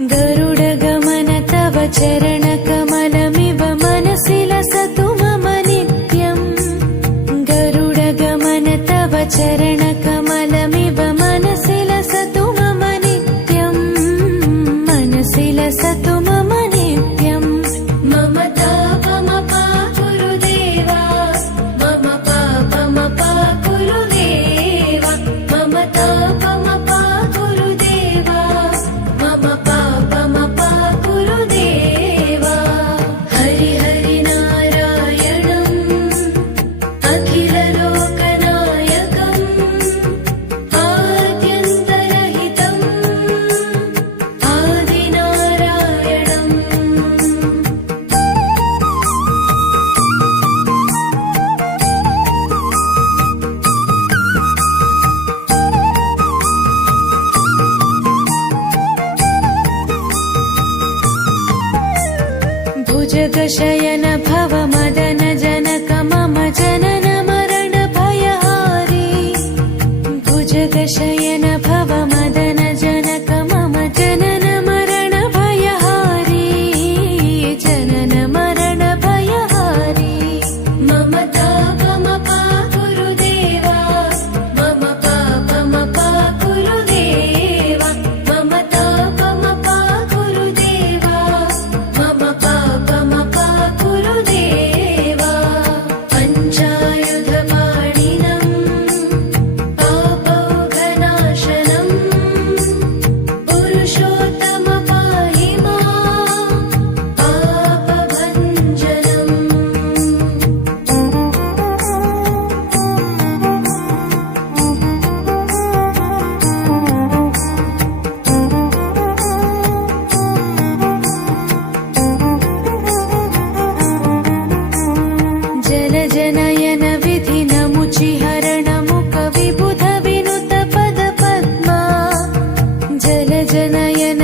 गरुडगमन तव चरणकमलमिव मनसि लसतु मम नित्यम् गरुडगमन तव चरणकमलमिव मनसि लसतु मम नित्यम् मनसि लसतु मम नित्यम् मम तापमपा गुरुदेवा मम पापमपा गुरुदेवा मम तापमपा गुरुदेवा मम पापमपा गुरुदेवा हरि हरि नारायणम् अखिललोकनायकम् आद्यन्तरहितम् आदिनारायणम् भुजगशयन भव मदन जनक मम जनन मरण भयहारी भुजगशयन भव मदन जनक मम जनन मरण भयहारी जनन मरण भयहारी मम तापमपा गुरुदेवा मम पापमपा गुरुदेवा मम तापमपा गुरुदेवा मम पापमपा गुरुदेवा पञ्चायुधपाणिनम् पापौघनाशनम् पुरुषोत्तम पाहि माम् पापभञ्जनम् जलजनयन विधिनमुचिहरण मुख विबुध विनुत पद पद्मा जलजनयन